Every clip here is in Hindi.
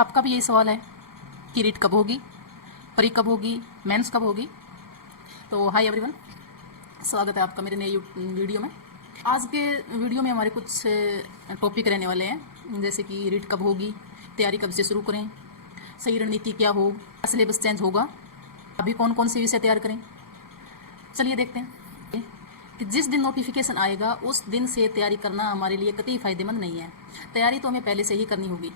आपका भी यही सवाल है कि रीट कब होगी, प्री कब होगी, मेंस कब होगी? तो हाय एवरीवन, स्वागत है आपका मेरे नए वीडियो में। आज के वीडियो में हमारे कुछ टॉपिक रहने वाले हैं, जैसे कि रीट कब होगी, तैयारी कब से शुरू करें, सही रणनीति क्या हो, सिलेबस चेंज होगा, अभी कौन कौन से विषय तैयार करें। चलिए देखते हैं कि जिस दिन नोटिफिकेशन आएगा उस दिन से तैयारी करना हमारे लिए कतई फ़ायदेमंद नहीं है। तैयारी तो हमें पहले से ही करनी होगी,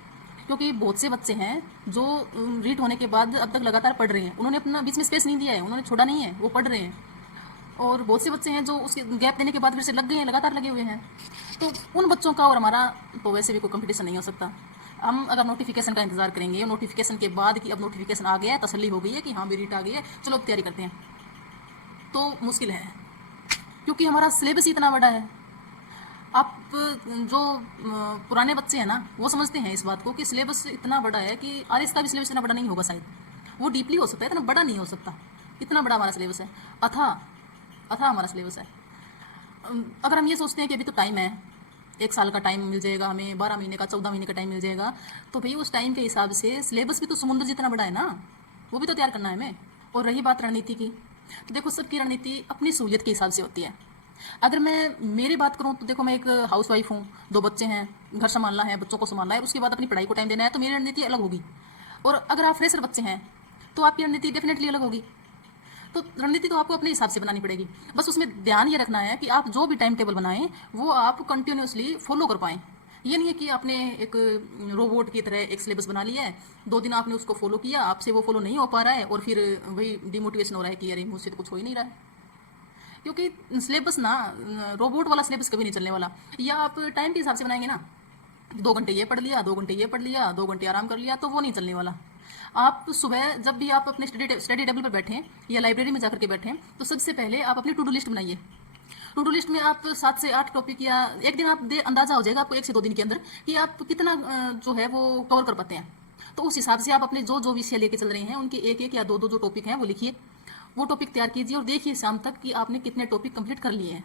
क्योंकि बहुत से बच्चे हैं जो रीट होने के बाद अब तक लगातार पढ़ रहे हैं। उन्होंने अपना बीच में स्पेस नहीं दिया है, उन्होंने छोड़ा नहीं है, वो पढ़ रहे हैं। और बहुत से बच्चे हैं जो उसके गैप देने के बाद फिर से लग गए हैं, लगातार लगे हुए हैं। तो उन बच्चों का और हमारा तो वैसे भी कोई कंपटीशन नहीं हो सकता। हम अगर नोटिफिकेशन का इंतजार करेंगे, नोटिफिकेशन के बाद कि अब नोटिफिकेशन आ गया है, तसल्ली हो गई है कि हाँ भी रीट आ गई है, चलो अब तैयारी करते हैं, तो मुश्किल है, क्योंकि हमारा सिलेबस ही इतना बड़ा है। आप जो पुराने बच्चे हैं ना, वो समझते हैं इस बात को कि सिलेबस इतना बड़ा है कि आरएस का भी सिलेबस इतना बड़ा नहीं होगा, शायद वो डीपली हो सकता है, इतना बड़ा नहीं हो सकता। इतना बड़ा हमारा सिलेबस है, अथा हमारा सिलेबस है। अगर हम ये सोचते हैं कि अभी तो टाइम है, 1 साल का टाइम मिल जाएगा हमें, 12 महीने का, 14 महीने का टाइम मिल जाएगा, तो भाई उस टाइम के हिसाब से सिलेबस भी तो समुद्र जितना बड़ा है ना, वो भी तो तैयार करना है हमें। और रही बात रणनीति की, तो देखो सबकी रणनीति अपनी सहूलियत के हिसाब से होती है। अगर मैं मेरी बात करूं तो देखो, मैं एक हाउस वाइफ हूँ, 2 बच्चे हैं, घर संभालना है, बच्चों को संभालना है, उसके बाद अपनी पढ़ाई को टाइम देना है, तो मेरी रणनीति अलग होगी। और अगर आप फ्रेशर बच्चे हैं तो आपकी रणनीति डेफिनेटली अलग होगी। तो रणनीति तो आपको अपने हिसाब से बनानी पड़ेगी। बस उसमें ध्यान ये रखना है कि आप जो भी टाइम टेबल बनाएं वो आप कंटिन्यूसली फॉलो कर पाएँ। ये नहीं है कि आपने एक रोबोट की तरह एक सिलेबस बना लिया है, 2 दिन आपने उसको फॉलो किया, आपसे वो फॉलो नहीं हो पा रहा है और फिर वही डिमोटिवेशन हो रहा है कि अरे मुझसे तो कुछ हो ही नहीं रहा है। क्योंकि सिलेबस ना, रोबोट वाला सिलेबस कभी नहीं चलने वाला। या आप टाइम के हिसाब से बनाएंगे ना, 2 घंटे ये पढ़ लिया, 2 घंटे ये पढ़ लिया, 2 घंटे आराम कर लिया, तो वो नहीं चलने वाला। आप सुबह जब भी आप अपने स्टडी टेबल पर बैठें या लाइब्रेरी में जाकर के बैठें, तो सबसे पहले आप अपनी टू डू लिस्ट बनाइए। टू डू लिस्ट में आप 7 से 8 टॉपिक, या एक दिन आप अंदाजा हो जाएगा आपको 1 से 2 दिन के अंदर कि आप कितना जो है वो कवर कर पाते हैं। तो उस हिसाब से आप अपने जो जो विषय लेके चल रहे हैं उनके 1-1 या 2-2 जो टॉपिक हैं वो लिखिए, वो टॉपिक तैयार कीजिए और देखिए शाम तक कि आपने कितने टॉपिक कंप्लीट कर लिए हैं।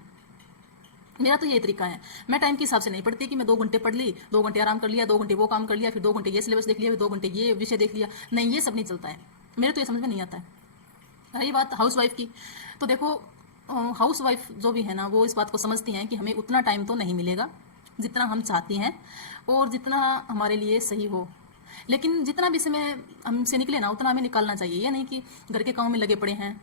मेरा तो यही तरीका है। मैं टाइम के हिसाब से नहीं पढ़ती कि मैं 2 घंटे पढ़ ली, 2 घंटे आराम कर लिया, 2 घंटे वो काम कर लिया, फिर 2 घंटे ये सिलेबस देख लिया, फिर 2 घंटे ये विषय देख लिया। नहीं, ये सब नहीं चलता है, मेरे तो ये समझ में नहीं आता है। रही बात हाउस वाइफ की, तो देखो हाउस वाइफ जो भी है ना, वो इस बात को समझती हैं कि हमें उतना टाइम तो नहीं मिलेगा जितना हम चाहती हैं और जितना हमारे लिए सही हो। लेकिन जितना भी समय हमसे निकले ना, उतना हमें निकालना चाहिए। ये नहीं कि घर के काम में लगे पड़े हैं,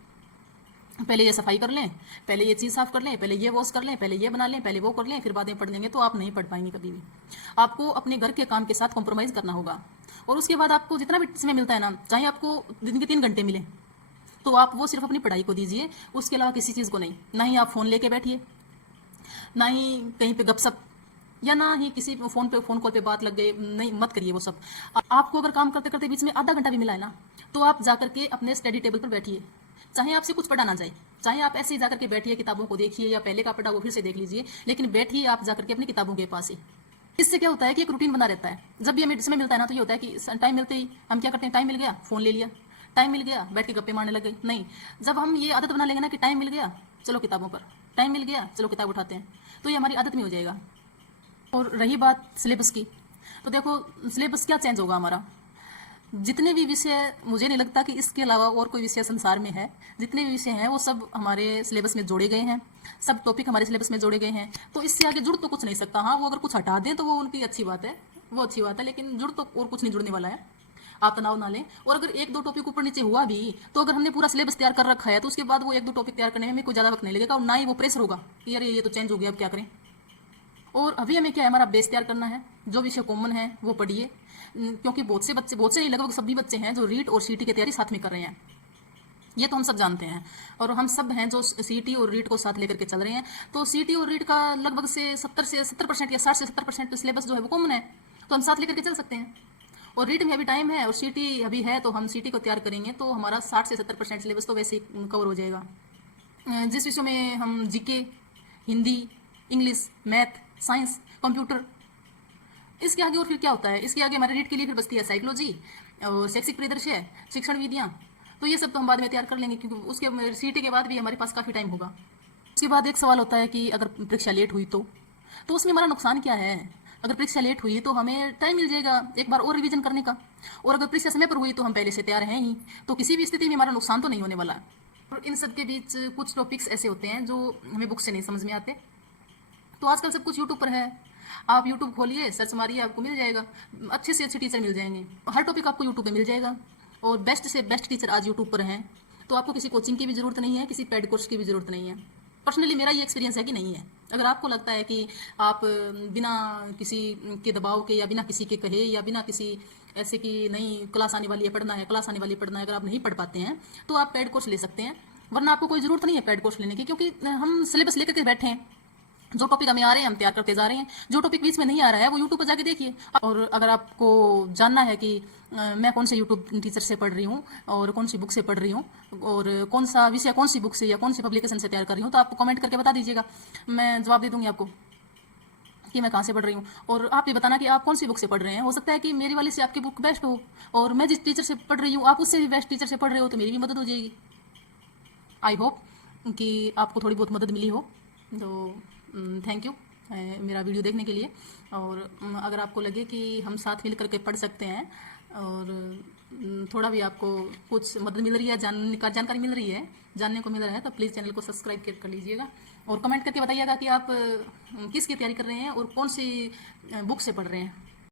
पहले ये सफाई कर लें, पहले ये चीज़ साफ कर लें, पहले ये वॉश कर लें, पहले ये बना लें, पहले वो कर लें, फिर बाद में पढ़ लेंगे, तो आप नहीं पढ़ पाएंगे कभी भी। आपको अपने घर के काम के साथ कॉम्प्रोमाइज़ करना होगा। और उसके बाद आपको जितना भी समय मिलता है ना, चाहे आपको दिन के 3 घंटे मिले, तो आप वो सिर्फ अपनी पढ़ाई को दीजिए, उसके अलावा किसी चीज़ को नहीं। ना ही आप फ़ोन लेके बैठिए, ना ही कहीं पे गपशप, या ना ही किसी फ़ोन कॉल पे बात लग गई, नहीं, मत करिए वो सब। आपको अगर काम करते करते बीच में आधा घंटा भी मिला है ना, तो आप जाकर के अपने स्टडी टेबल पर बैठिए। चाहे आपसे कुछ पढ़ा ना जाए, चाहे आप ऐसे ही जाकर के बैठिए, किताबों को देखिए, या पहले का पढ़ा वो फिर से देख लीजिए, लेकिन बैठिए आप जाकर के अपनी किताबों के पास ही। इससे क्या होता है कि एक रूटीन बना रहता है। जब भी हमें समय मिलता है ना, तो ये होता है कि टाइम मिलते ही हम क्या करते हैं, टाइम मिल गया फ़ोन ले लिया, टाइम मिल गया बैठ के गप्पे मारने लग गए। नहीं, जब हम ये आदत बना लेंगे ना कि टाइम मिल गया चलो किताबों पर, टाइम मिल गया चलो किताब उठाते हैं, तो ये हमारी आदत में हो जाएगा। और रही बात सिलेबस की, तो देखो सिलेबस क्या चेंज होगा हमारा, जितने भी विषय, मुझे नहीं लगता कि इसके अलावा और कोई विषय संसार में है, जितने भी विषय हैं वो सब हमारे सिलेबस में जोड़े गए हैं, सब टॉपिक हमारे सिलेबस में जोड़े गए हैं। तो इससे आगे जुड़ तो कुछ नहीं सकता। हाँ, वो अगर कुछ हटा दें तो वो उनकी अच्छी बात है, वो अच्छी बात है, लेकिन जुड़ तो और कुछ नहीं जुड़ने वाला है। आप तनाव ना लें। और अगर 1-2 टॉपिक ऊपर नीचे हुआ भी, तो अगर हमने पूरा सिलेबस तैयार कर रखा है, तो उसके बाद वो 1-2 टॉपिक तैयार करने में कोई ज़्यादा वक्त नहीं लगेगा, और ना ही वो प्रेशर होगा कि यार ये तो चेंज हो गया, अब क्या करें। और अभी हमें क्या है, हमारा बेस तैयार करना है, जो विषय कॉमन है वो पढ़िए, क्योंकि बहुत से बच्चे, बहुत से नहीं, लगभग सभी बच्चे हैं जो रीट और सीटी की तैयारी साथ में कर रहे हैं, ये तो हम सब जानते हैं। और हम सब हैं जो सीटी और रीट को साथ लेकर के चल रहे हैं। तो सीटी और रीट का लगभग से 70% या 60 से 70% सिलेबस जो है वो कॉमन है, तो हम साथ लेकर के चल सकते हैं। और रीट में अभी टाइम है और सीटी अभी है, तो हम सीटी को तैयार करेंगे तो हमारा 60 से 70% सिलेबस तो वैसे ही कवर हो जाएगा। जिस विषयों में हम GK, Hindi, English, math, science, computer, इसके आगे और फिर क्या होता है, इसके आगे हमारे रीट के लिए फिर बचती है साइकोलॉजी और शैक्षिक परिदृश्य, शिक्षण विधियाँ, तो ये सब तो हम बाद में तैयार कर लेंगे, क्योंकि उसके सीटी के बाद भी हमारे पास काफ़ी टाइम होगा। उसके बाद एक सवाल होता है कि अगर परीक्षा लेट हुई तो उसमें हमारा नुकसान क्या है। अगर परीक्षा लेट हुई तो हमें टाइम मिल जाएगा एक बार और रिवीजन करने का, और अगर परीक्षा समय पर हुई तो हम पहले से तैयार हैं ही, तो किसी भी स्थिति में हमारा नुकसान तो नहीं होने वाला। और इन सब के बीच कुछ टॉपिक्स ऐसे होते हैं जो हमें बुक से नहीं समझ में आते, तो आजकल सब कुछ यूट्यूब पर है। आप यूट्यूब खोलिए, सर्च मारिए, आपको मिल जाएगा, अच्छे से अच्छे टीचर मिल जाएंगे, हर टॉपिक आपको यूट्यूब पे मिल जाएगा, और बेस्ट से बेस्ट टीचर आज यूट्यूब पर हैं। तो आपको किसी कोचिंग की भी ज़रूरत नहीं है, किसी पेड कोर्स की भी ज़रूरत नहीं है। पर्सनली मेरा ये एक्सपीरियंस है कि नहीं है। अगर आपको लगता है कि आप बिना किसी के दबाव के या बिना किसी के कहे या बिना किसी ऐसे कि नहीं क्लास आने वाली है पढ़ना है, क्लास आने वाली है पढ़ना है, अगर आप नहीं पढ़ पाते हैं तो आप पेड कोर्स ले सकते हैं, वरना आपको कोई ज़रूरत नहीं है पेड कोर्स लेने की, क्योंकि हम सिलेबस लेकर के बैठे हैं। जो टॉपिक हमें आ रहे हैं हम तैयार करते जा रहे हैं, जो टॉपिक बीच में नहीं आ रहा है वो यूट्यूब पर जाके देखिए। और अगर आपको जानना है कि मैं कौन से यूट्यूब टीचर से पढ़ रही हूँ और कौन सी बुक से पढ़ रही हूँ और कौन सा विषय कौन सी बुक से या कौन सी पब्लिकेशन से तैयार कर रही हूँ, तो आप कमेंट करके बता दीजिएगा, मैं जवाब दे दूँगी आपको कि मैं कहाँ से पढ़ रही हूँ। और आप ये बताना कि आप कौन सी बुक से पढ़ रहे हैं, हो सकता है कि मेरी वाली से आपकी बुक बेस्ट हो, और मैं जिस टीचर से पढ़ रही हूँ आप उससे भी बेस्ट टीचर से पढ़ रहे हो, तो मेरी भी मदद हो जाएगी। आई होप कि आपको थोड़ी बहुत मदद मिली हो, तो थैंक यू मेरा वीडियो देखने के लिए। और अगर आपको लगे कि हम साथ मिल करके पढ़ सकते हैं और थोड़ा भी आपको कुछ मदद मिल रही है, जानकारी मिल रही है, जानने को मिल रहा है, तो प्लीज़ चैनल को सब्सक्राइब कर लीजिएगा और कमेंट करके बताइएगा कि आप किसकी तैयारी कर रहे हैं और कौन सी बुक से पढ़ रहे हैं।